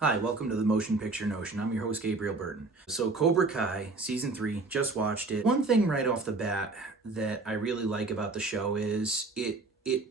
Hi, welcome to the Motion Picture Notion. I'm your host, Gabriel Burton. So, Cobra Kai, Season 3, just watched it. One thing right off the bat that I really like about the show is it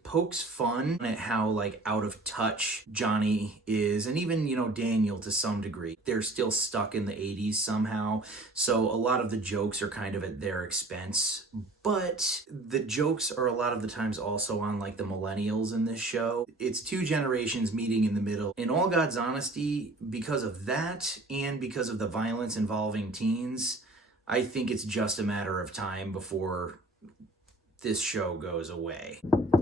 pokes fun at how out of touch Johnny is, and even Daniel to some degree. They're still stuck in the 80s somehow, so a lot of the jokes are kind of at their expense, but the jokes are a lot of the times also on the millennials in this show. It's two generations meeting in the middle. In all God's honesty, because of that and because of the violence involving teens, I think it's just a matter of time before this show goes away.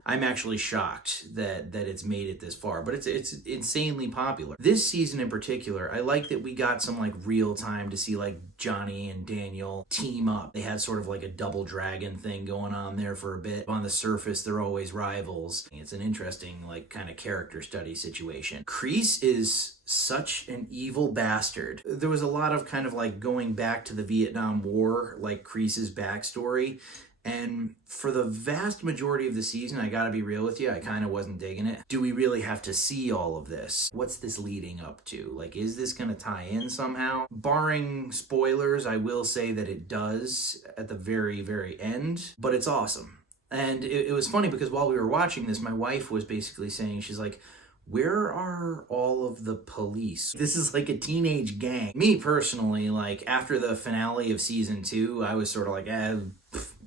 I'm actually shocked that it's made it this far, but it's insanely popular. This season in particular, I like that we got some real time to see Johnny and Daniel team up. They had sort of a double dragon thing going on there for a bit. On the surface, they're always rivals. It's an interesting kind of character study situation. Kreese is such an evil bastard. There was a lot of kind of going back to the Vietnam War, Kreese's backstory. And for the vast majority of the season, I gotta be real with you, I kind of wasn't digging it. Do we really have to see all of this? What's this leading up to? Is this gonna tie in somehow? Barring spoilers, I will say that it does at the very, very end, but it's awesome. And it was funny because while we were watching this, my wife was basically saying, she's like, where are all of the police? This is a teenage gang. Me personally, after the finale of season 2, I was sort of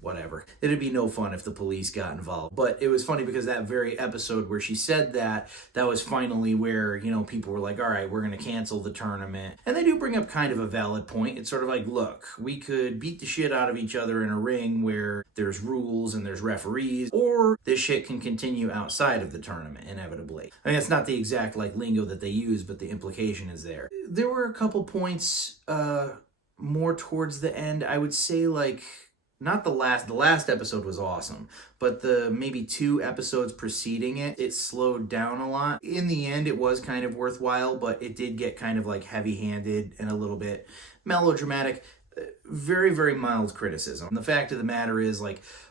whatever. It'd be no fun if the police got involved. But it was funny because that very episode where she said that was finally where, people were all right, we're going to cancel the tournament. And they do bring up kind of a valid point. It's sort of look, we could beat the shit out of each other in a ring where there's rules and there's referees, or this shit can continue outside of the tournament, inevitably. I mean, it's not the exact lingo that they use, but the implication is there. There were a couple points more towards the end. I would say not the last episode was awesome, but the maybe 2 episodes preceding it slowed down a lot. In the end, it was kind of worthwhile, but it did get kind of heavy-handed and a little bit melodramatic. Very, very mild criticism. The fact of the matter is,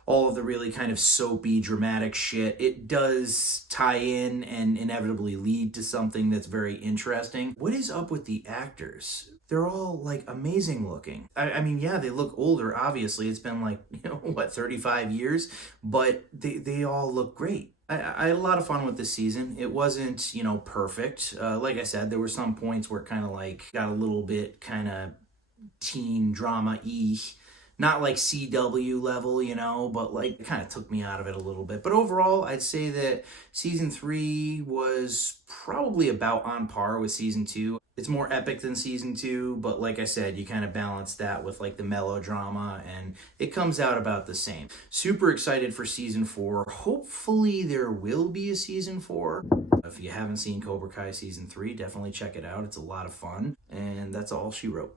all of the really kind of soapy, dramatic shit, it does tie in and inevitably lead to something that's very interesting. What is up with the actors? They're all amazing looking. I mean, yeah, they look older, obviously. It's been 35 years, but they all look great. I had a lot of fun with this season. It wasn't, perfect. Like I said, there were some points where it kind of got a little bit kind of teen drama-y. Not CW level, but it kind of took me out of it a little bit. But overall, I'd say that season 3 was probably about on par with season 2. It's more epic than season 2, but like I said, you kind of balance that with the melodrama, and it comes out about the same. Super excited for season 4. Hopefully there will be a season 4. If you haven't seen Cobra Kai season 3, definitely check it out. It's a lot of fun, and that's all she wrote.